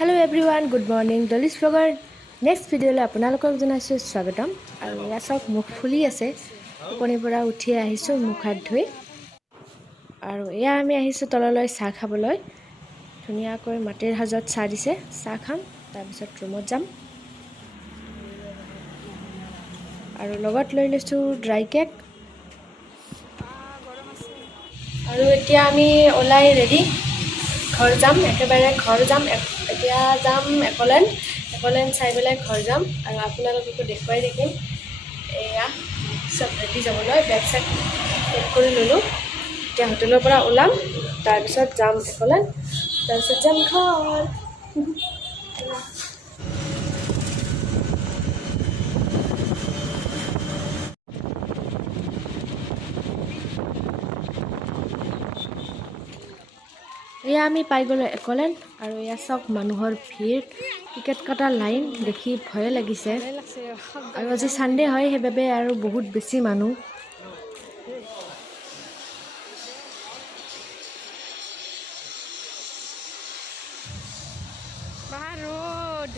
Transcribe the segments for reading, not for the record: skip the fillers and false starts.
hello everyone good morning डलिस blogger next भिडिओলৈ আপোনালোকক জনাইছোঁ স্বাগতম আৰু ইয়া সব মুখ ফুলি আছে টোপনিৰ পৰা উঠি আহিছোঁ মুখ হাত ধুই আৰু ইয়া আমি আহিছোঁ তললৈ চাহ খাবলৈ ধুনীয়াকৈ মাটিৰ হাজত চাহ দিছে চাহ খাম তাৰ পিছত ৰুমত যাম আৰু লগত লৈ লৈছোঁ ড্ৰাই কেক আৰু এতিয়া আমি ওলাই ৰেডি घर जाम एकेबारे घर जाम এতিয়া যাম একলেন চাই পেলাই ঘৰ যাম আৰু আপোনালোককো দেখুৱাই দেখিম এয়া সব ৰেডি যাবলৈ বেগ চেক পেক কৰি ল'লোঁ এতিয়া হোটেলৰ পৰা ওলাম তাৰপিছত যাম একলেন তাৰপিছত যাম ঘৰ এয়া আমি পাই গ'লো একলেন আৰু এয়া চব মানুহৰ ভিৰ টিকেট কটা লাইন দেখি ভয় লাগিছে আৰু আজি সানডে হয় সেইবাবে আৰু বহুত বেছি মানুহ বাহাৰ ৰোড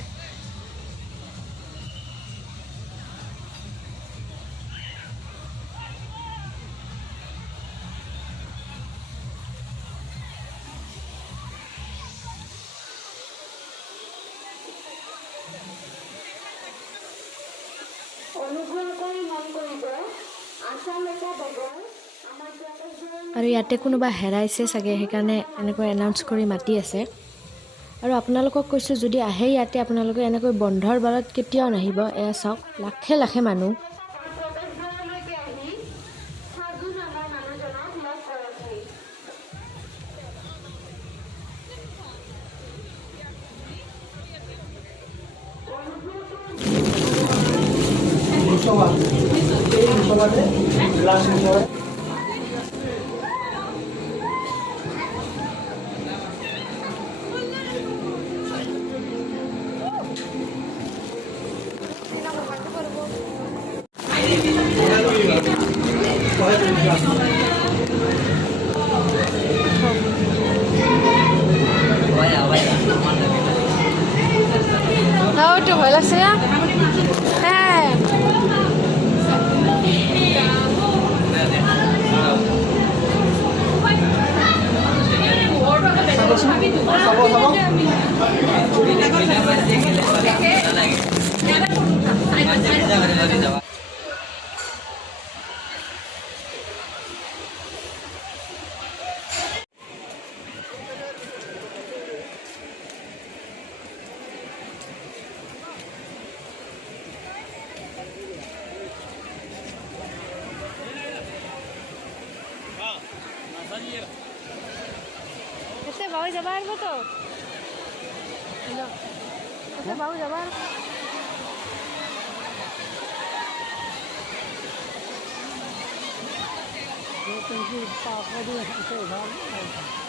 আৰু ইয়াতে কোনোবা হেৰাইছে চাগে সেইকাৰণে এনেকৈ এনাউন্স কৰি মাতি আছে আৰু আপোনালোকক কৈছোঁ যদি আহে ইয়াতে আপোনালোকে এনেকৈ বন্ধৰ বাৰত কেতিয়াও নাহিব এয়া চাওক লাখে লাখে মানুহ itu boleh sih ya कैसे भाव जबार वो तो हेलो कैसे भाव जबार ये तो जी पापा भी ऐसे भाव